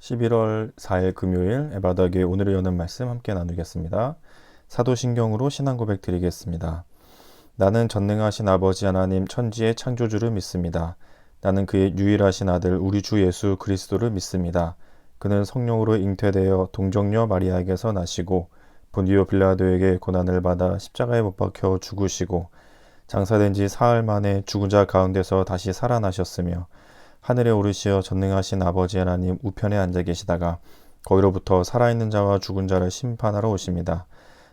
11월 4일 금요일 에바다교회 오늘을 여는 말씀 함께 나누겠습니다. 사도신경으로 신앙 고백 드리겠습니다. 나는 전능하신 아버지 하나님 천지의 창조주를 믿습니다. 나는 그의 유일하신 아들 우리 주 예수 그리스도를 믿습니다. 그는 성령으로 잉태되어 동정녀 마리아에게서 나시고 본디오 빌라도에게 고난을 받아 십자가에 못 박혀 죽으시고 장사된 지 사흘 만에 죽은 자 가운데서 다시 살아나셨으며 하늘에 오르시어 전능하신 아버지 하나님 우편에 앉아 계시다가 거기로부터 살아있는 자와 죽은 자를 심판하러 오십니다.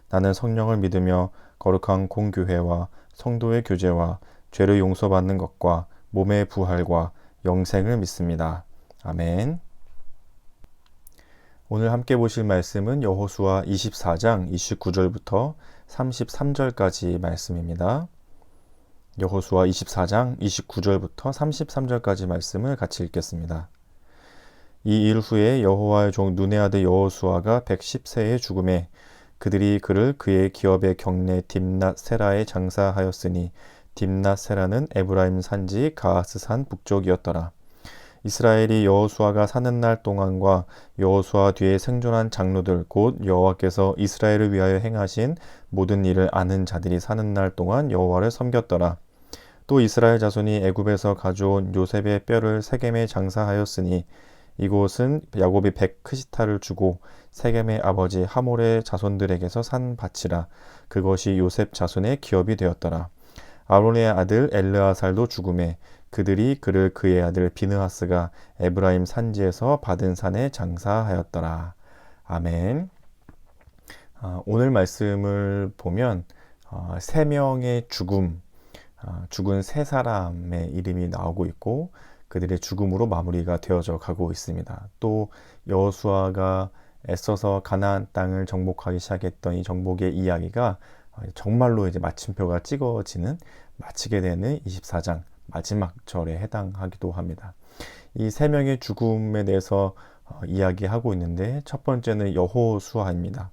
나는 성령을 믿으며 거룩한 공교회와 성도의 교제와 죄를 용서받는 것과 몸의 부활과 영생을 믿습니다. 아멘. 오늘 함께 보실 말씀은 여호수아 24장 29절부터 33절까지 말씀입니다. 여호수아 24장 29절부터 33절까지 말씀을 같이 읽겠습니다. 이 일 후에 여호와의 종 눈의 아들 여호수아가 110세에 죽음에 그들이 그를 그의 기업의 경내 딥낫 세라에 장사하였으니 딥낫 세라는 에브라임 산지 가하스산 북쪽이었더라. 이스라엘이 여호수아가 사는 날 동안과 여호수아 뒤에 생존한 장로들 곧 여호와께서 이스라엘을 위하여 행하신 모든 일을 아는 자들이 사는 날 동안 여호와를 섬겼더라. 또 이스라엘 자손이 애굽에서 가져온 요셉의 뼈를 세겜에 장사하였으니 이곳은 야곱이 백크시타를 주고 세겜의 아버지 하몰의 자손들에게서 산 밭이라. 그것이 요셉 자손의 기업이 되었더라. 아론의 아들 엘르아살도 죽음에 그들이 그를 그의 아들 비느하스가 에브라임 산지에서 받은 산에 장사하였더라. 아멘. 오늘 말씀을 보면 세 명의 죽은 세 사람의 이름이 나오고 있고 그들의 죽음으로 마무리가 되어져 가고 있습니다. 또 여호수아가 애써서 가나안 땅을 정복하기 시작했던 이 정복의 이야기가 정말로 이제 마침표가 찍어지는 마치게 되는 24장 마지막 절에 해당하기도 합니다. 이 세 명의 죽음에 대해서 이야기하고 있는데 첫 번째는 여호수아입니다.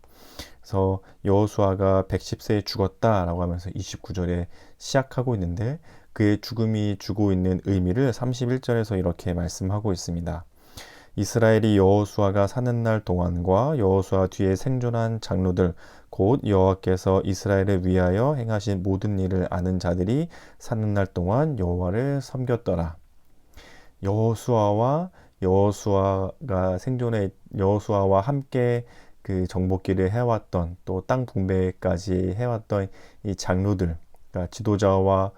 그래서 여호수아가 110세에 죽었다라고 하면서 29절에 시작하고 있는데 그의 죽음이 주고 있는 의미를 31절에서 이렇게 말씀하고 있습니다. 이스라엘이 여호수아가 사는 날 동안과 여호수아 뒤에 생존한 장로들 곧 여호와께서 이스라엘을 위하여 행하신 모든 일을 아는 자들이 사는 날 동안 여호와를 섬겼더라. 여호수아와 함께 그 정복기를 해왔던 또 땅 분배까지 해왔던 이 장로들, 그러니까 지도자와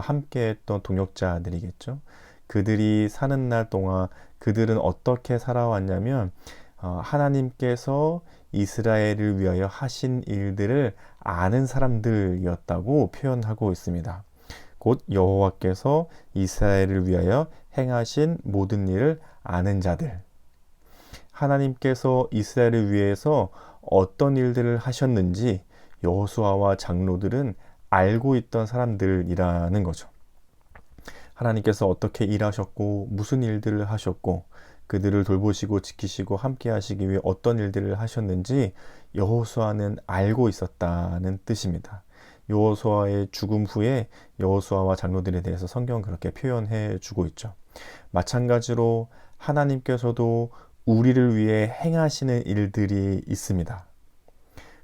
함께했던 동역자들이겠죠. 그들이 사는 날 동안 그들은 어떻게 살아왔냐면 하나님께서 이스라엘을 위하여 하신 일들을 아는 사람들이었다고 표현하고 있습니다. 곧 여호와께서 이스라엘을 위하여 행하신 모든 일을 아는 자들. 하나님께서 이스라엘을 위해서 어떤 일들을 하셨는지 여호수아와 장로들은 알고 있던 사람들이라는 거죠. 하나님께서 어떻게 일하셨고 무슨 일들을 하셨고 그들을 돌보시고 지키시고 함께 하시기 위해 어떤 일들을 하셨는지 여호수아는 알고 있었다는 뜻입니다. 여호수아의 죽음 후에 여호수아와 장로들에 대해서 성경은 그렇게 표현해 주고 있죠. 마찬가지로 하나님께서도 우리를 위해 행하시는 일들이 있습니다.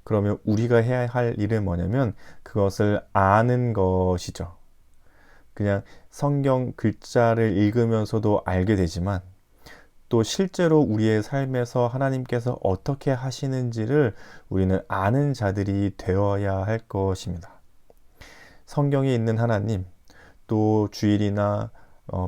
그러면 우리가 해야 할 일은 뭐냐면 그것을 아는 것이죠. 그냥 성경 글자를 읽으면서도 알게 되지만 또 실제로 우리의 삶에서 하나님께서 어떻게 하시는지를 우리는 아는 자들이 되어야 할 것입니다. 성경에 있는 하나님, 또 주일이나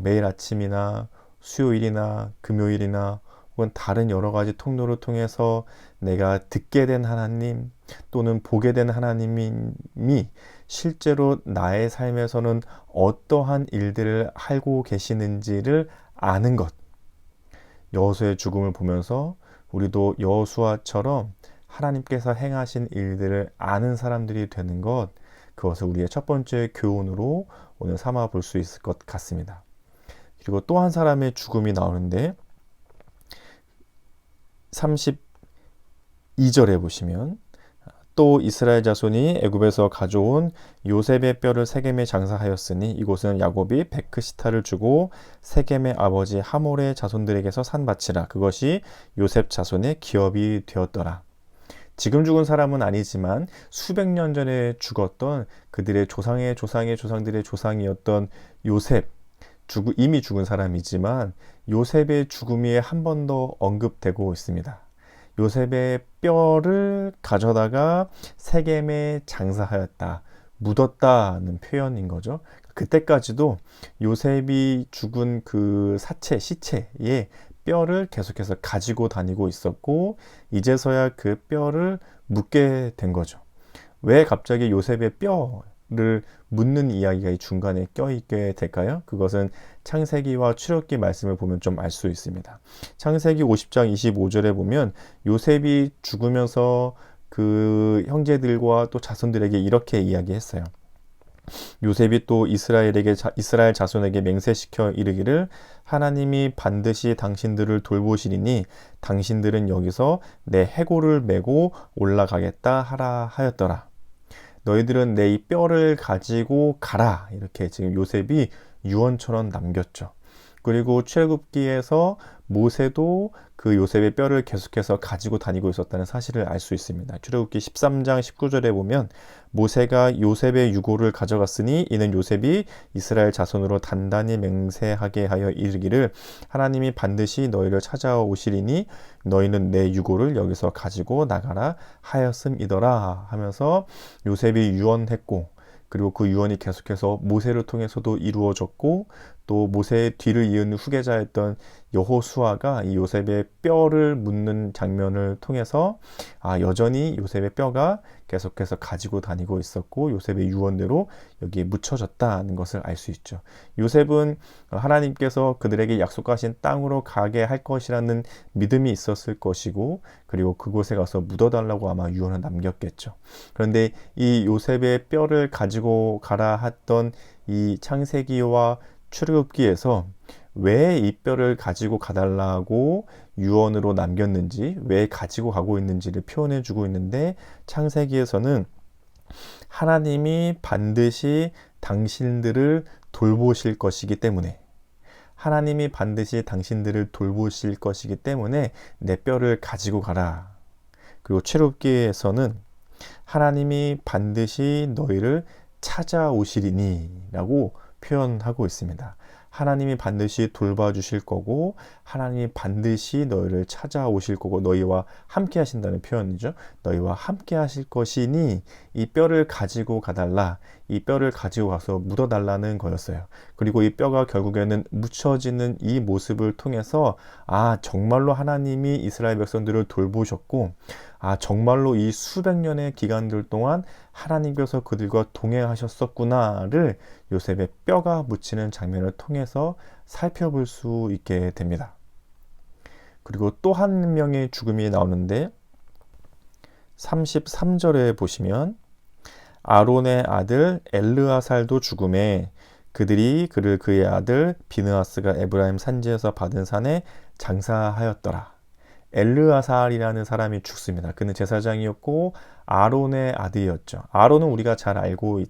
매일 아침이나 수요일이나 금요일이나 혹은 다른 여러 가지 통로를 통해서 내가 듣게 된 하나님 또는 보게 된 하나님이 실제로 나의 삶에서는 어떠한 일들을 하고 계시는지를 아는 것. 여호수아의 죽음을 보면서 우리도 여호수아처럼 하나님께서 행하신 일들을 아는 사람들이 되는 것, 그것을 우리의 첫 번째 교훈으로 오늘 삼아 볼 수 있을 것 같습니다. 그리고 또 한 사람의 죽음이 나오는데 32절에 보시면 또 이스라엘 자손이 애굽에서 가져온 요셉의 뼈를 세겜에 장사하였으니 이곳은 야곱이 베크시타를 주고 세겜의 아버지 하몰의 자손들에게서 산 밭이라. 그것이 요셉 자손의 기업이 되었더라. 지금 죽은 사람은 아니지만 수백 년 전에 죽었던 그들의 조상의 조상의 조상들의 조상이었던 요셉, 이미 죽은 사람이지만 요셉의 죽음이 한 번 더 언급되고 있습니다. 요셉의 뼈를 가져다가 세겜에 장사하였다, 묻었다는 표현인 거죠. 그때까지도 요셉이 죽은 그 시체의 뼈를 계속해서 가지고 다니고 있었고, 이제서야 그 뼈를 묻게 된 거죠. 왜 갑자기 요셉의 뼈를 묻는 이야기가 이 중간에 껴있게 될까요? 그것은 창세기와 출애굽기 말씀을 보면 좀 알 수 있습니다. 창세기 50장 25절에 보면 요셉이 죽으면서 그 형제들과 또 자손들에게 이렇게 이야기했어요. 요셉이 또 이스라엘 자손에게 맹세시켜 이르기를 하나님이 반드시 당신들을 돌보시리니 당신들은 여기서 내 해골을 메고 올라가겠다 하라 하였더라. 너희들은 내 이 뼈를 가지고 가라. 이렇게 지금 요셉이 유언처럼 남겼죠. 그리고 출애굽기에서 모세도 그 요셉의 뼈를 계속해서 가지고 다니고 있었다는 사실을 알 수 있습니다. 출애굽기 13장 19절에 보면 모세가 요셉의 유고를 가져갔으니 이는 요셉이 이스라엘 자손으로 단단히 맹세하게 하여 이르기를 하나님이 반드시 너희를 찾아오시리니 너희는 내 유고를 여기서 가지고 나가라 하였음이더라 하면서 요셉이 유언했고, 그리고 그 유언이 계속해서 모세를 통해서도 이루어졌고, 또 모세의 뒤를 이은 후계자였던 여호수아가 이 요셉의 뼈를 묻는 장면을 통해서 여전히 요셉의 뼈가 계속해서 가지고 다니고 있었고 요셉의 유언대로 여기에 묻혀졌다는 것을 알 수 있죠. 요셉은 하나님께서 그들에게 약속하신 땅으로 가게 할 것이라는 믿음이 있었을 것이고, 그리고 그곳에 가서 묻어달라고 아마 유언을 남겼겠죠. 그런데 이 요셉의 뼈를 가지고 가라 했던 이 창세기와 출애굽기에서 왜 이 뼈를 가지고 가달라고 유언으로 남겼는지, 왜 가지고 가고 있는지를 표현해 주고 있는데, 창세기에서는 하나님이 반드시 당신들을 돌보실 것이기 때문에, 하나님이 반드시 당신들을 돌보실 것이기 때문에 내 뼈를 가지고 가라. 그리고 출애굽기에서는 하나님이 반드시 너희를 찾아오시리니 라고 표현하고 있습니다. 하나님이 반드시 돌봐주실 거고 하나님이 반드시 너희를 찾아오실 거고 너희와 함께 하신다는 표현이죠. 너희와 함께 하실 것이니 이 뼈를 가지고 가달라, 이 뼈를 가지고 가서 묻어달라는 거였어요. 그리고 이 뼈가 결국에는 묻혀지는 이 모습을 통해서 정말로 하나님이 이스라엘 백성들을 돌보셨고 정말로 이 수백 년의 기간들 동안 하나님께서 그들과 동행하셨었구나를 요셉의 뼈가 묻히는 장면을 통해서 살펴볼 수 있게 됩니다. 그리고 또 한 명의 죽음이 나오는데 33절에 보시면 아론의 아들 엘르아살도 죽음에 그들이 그를 그의 아들 비느하스가 에브라임 산지에서 받은 산에 장사하였더라. 엘르아살이라는 사람이 죽습니다. 그는 제사장이었고 아론의 아들이었죠. 아론은 우리가 잘 알고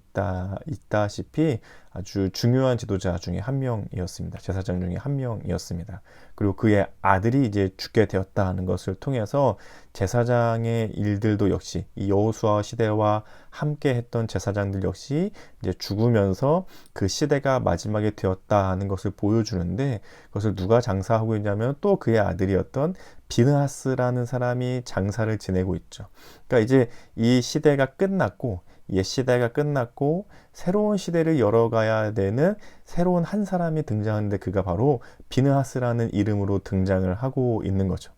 있다시피 아주 중요한 지도자 중에 한 명이었습니다. 제사장 중에 한 명이었습니다. 그리고 그의 아들이 이제 죽게 되었다는 것을 통해서 제사장의 일들도 역시 이 여호수아 시대와 함께 했던 제사장들 역시 이제 죽으면서 그 시대가 마지막에 되었다는 것을 보여주는데, 그것을 누가 장사하고 있냐면 또 그의 아들이었던 비느하스라는 사람이 장사를 지내고 있죠. 그러니까 이제 이 시대가 끝났고 옛 시대가 끝났고 새로운 시대를 열어가야 되는 새로운 한 사람이 등장하는데 그가 바로 비느하스라는 이름으로 등장을 하고 있는 거죠.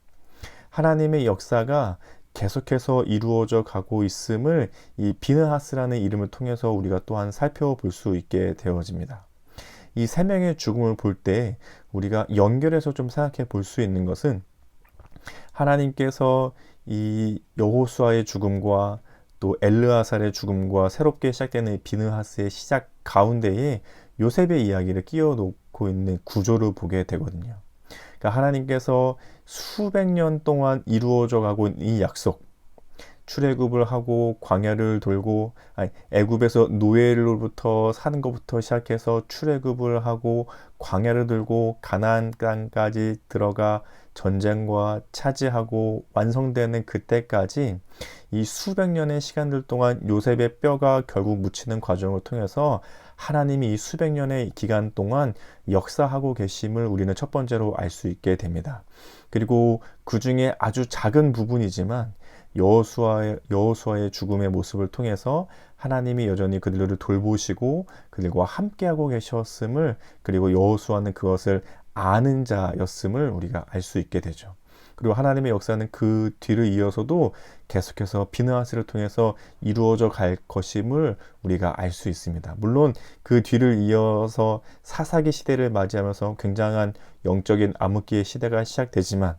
하나님의 역사가 계속해서 이루어져 가고 있음을 이 비느하스라는 이름을 통해서 우리가 또한 살펴볼 수 있게 되어집니다. 이 세 명의 죽음을 볼 때 우리가 연결해서 좀 생각해 볼 수 있는 것은, 하나님께서 이 여호수아의 죽음과 또 엘르아살의 죽음과 새롭게 시작되는 비느하스의 시작 가운데에 요셉의 이야기를 끼워 놓고 있는 구조를 보게 되거든요. 그러니까 하나님께서 수백 년 동안 이루어져 가고 있는 이 약속, 출애굽을 하고 광야를 돌고, 애굽에서 노예로부터 사는 것부터 시작해서 출애굽을 하고 광야를 돌고 가나안 땅까지 들어가 전쟁과 차지하고 완성되는 그때까지 이 수백 년의 시간들 동안 요셉의 뼈가 결국 묻히는 과정을 통해서 하나님이 이 수백 년의 기간 동안 역사하고 계심을 우리는 첫 번째로 알 수 있게 됩니다. 그리고 그 중에 아주 작은 부분이지만 여호수아의 죽음의 모습을 통해서 하나님이 여전히 그들을 돌보시고 그들과 함께하고 계셨음을, 그리고 여호수아는 그것을 아는 자였음을 우리가 알 수 있게 되죠. 그리고 하나님의 역사는 그 뒤를 이어서도 계속해서 비느하스를 통해서 이루어져 갈 것임을 우리가 알 수 있습니다. 물론 그 뒤를 이어서 사사기 시대를 맞이하면서 굉장한 영적인 암흑기의 시대가 시작되지만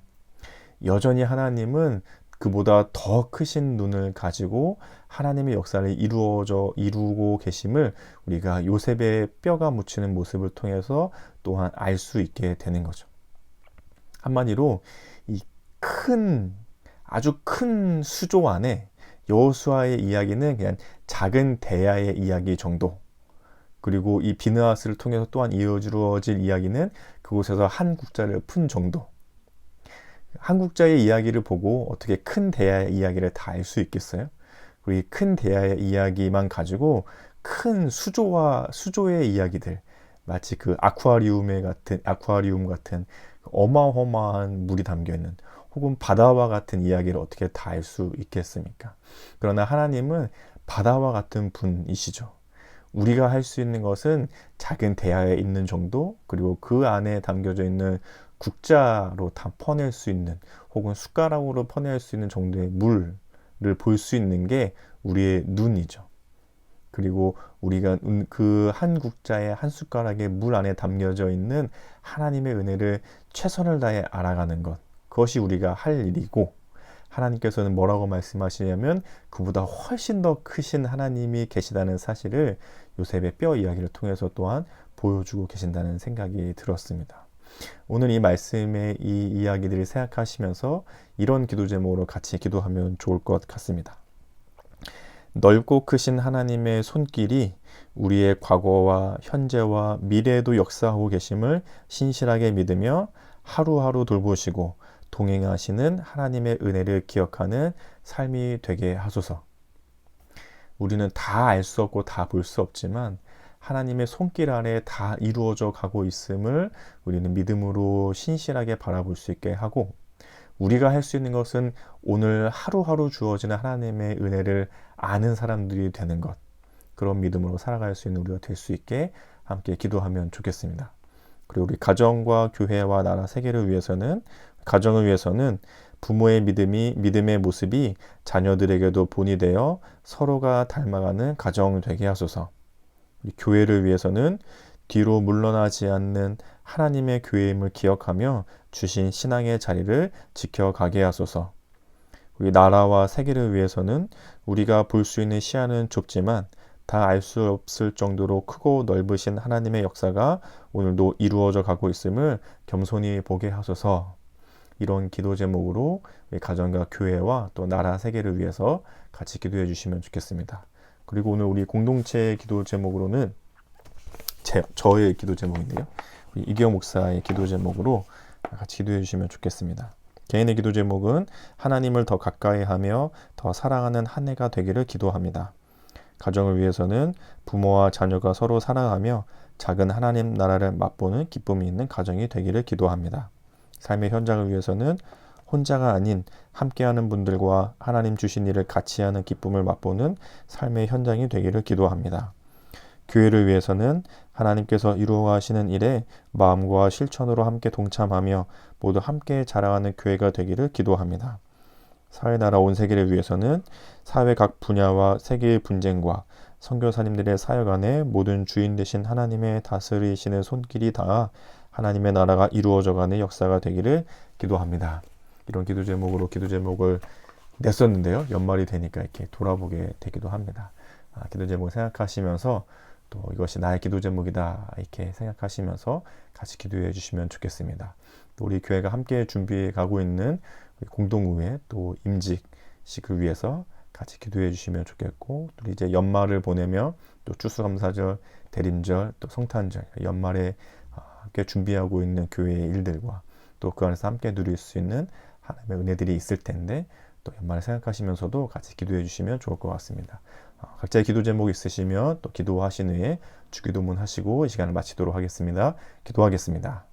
여전히 하나님은 그보다 더 크신 눈을 가지고 하나님의 역사를 이루고 계심을 우리가 요셉의 뼈가 묻히는 모습을 통해서 또한 알 수 있게 되는 거죠. 한마디로 이 아주 큰 수조 안에 여호수아의 이야기는 그냥 작은 대야의 이야기 정도, 그리고 이 비느하스를 통해서 또한 이루어질 이야기는 그곳에서 한 국자를 푼 정도. 한 국자의 이야기를 보고 어떻게 큰 대야의 이야기를 다 알 수 있겠어요? 그리고 이 큰 대야의 이야기만 가지고 큰 수조의 이야기들, 마치 그 아쿠아리움 같은 어마어마한 물이 담겨있는, 혹은 바다와 같은 이야기를 어떻게 다 알 수 있겠습니까? 그러나 하나님은 바다와 같은 분이시죠. 우리가 할 수 있는 것은 작은 대야에 있는 정도, 그리고 그 안에 담겨져 있는 국자로 다 퍼낼 수 있는, 혹은 숟가락으로 퍼낼 수 있는 정도의 물을 볼 수 있는 게 우리의 눈이죠. 그리고 우리가 그 한 국자의 한 숟가락의 물 안에 담겨져 있는 하나님의 은혜를 최선을 다해 알아가는 것, 그것이 우리가 할 일이고, 하나님께서는 뭐라고 말씀하시냐면 그보다 훨씬 더 크신 하나님이 계시다는 사실을 요셉의 뼈 이야기를 통해서 또한 보여주고 계신다는 생각이 들었습니다. 오늘 이 말씀의 이 이야기들을 생각하시면서 이런 기도 제목으로 같이 기도하면 좋을 것 같습니다. 넓고 크신 하나님의 손길이 우리의 과거와 현재와 미래에도 역사하고 계심을 신실하게 믿으며 하루하루 돌보시고 동행하시는 하나님의 은혜를 기억하는 삶이 되게 하소서. 우리는 다 알 수 없고 다 볼 수 없지만 하나님의 손길 아래 다 이루어져 가고 있음을 우리는 믿음으로 신실하게 바라볼 수 있게 하고, 우리가 할 수 있는 것은 오늘 하루하루 주어지는 하나님의 은혜를 아는 사람들이 되는 것, 그런 믿음으로 살아갈 수 있는 우리가 될 수 있게 함께 기도하면 좋겠습니다. 그리고 우리 가정과 교회와 나라 세계를 위해서는, 가정을 위해서는 부모의 믿음의 모습이 자녀들에게도 본이 되어 서로가 닮아가는 가정 되게 하소서. 우리 교회를 위해서는 뒤로 물러나지 않는 하나님의 교회임을 기억하며 주신 신앙의 자리를 지켜가게 하소서. 우리 나라와 세계를 위해서는 우리가 볼 수 있는 시야는 좁지만 다 알 수 없을 정도로 크고 넓으신 하나님의 역사가 오늘도 이루어져 가고 있음을 겸손히 보게 하소서. 이런 기도 제목으로 우리 가정과 교회와 또 나라 세계를 위해서 같이 기도해 주시면 좋겠습니다. 그리고 오늘 우리 공동체 기도 제목으로는 저의 기도 제목인데요. 우리 이기영 목사의 기도 제목으로 같이 기도해 주시면 좋겠습니다. 개인의 기도 제목은 하나님을 더 가까이 하며 더 사랑하는 한 해가 되기를 기도합니다. 가정을 위해서는 부모와 자녀가 서로 사랑하며 작은 하나님 나라를 맛보는 기쁨이 있는 가정이 되기를 기도합니다. 삶의 현장을 위해서는 혼자가 아닌 함께하는 분들과 하나님 주신 일을 같이 하는 기쁨을 맛보는 삶의 현장이 되기를 기도합니다. 교회를 위해서는 하나님께서 이루어가시는 일에 마음과 실천으로 함께 동참하며 모두 함께 자라가는 교회가 되기를 기도합니다. 사회, 나라, 온 세계를 위해서는 사회 각 분야와 세계의 분쟁과 선교사님들의 사역 안에 모든 주인 되신 하나님의 다스리시는 손길이 닿아 하나님의 나라가 이루어져가는 역사가 되기를 기도합니다. 이런 기도 제목으로 기도 제목을 냈었는데요. 연말이 되니까 이렇게 돌아보게 되기도 합니다. 기도 제목 생각하시면서 또 이것이 나의 기도 제목이다 이렇게 생각하시면서 같이 기도해 주시면 좋겠습니다. 또 우리 교회가 함께 준비해 가고 있는 공동의회 또 임직식을 위해서 같이 기도해 주시면 좋겠고, 또 이제 연말을 보내며 또 추수감사절, 대림절, 또 성탄절, 연말에 함께 준비하고 있는 교회의 일들과 또 그 안에서 함께 누릴 수 있는 하나님의 은혜들이 있을 텐데, 또 연말을 생각하시면서도 같이 기도해 주시면 좋을 것 같습니다. 각자의 기도 제목 있으시면 또 기도하신 후에 주기도문 하시고 이 시간을 마치도록 하겠습니다. 기도하겠습니다.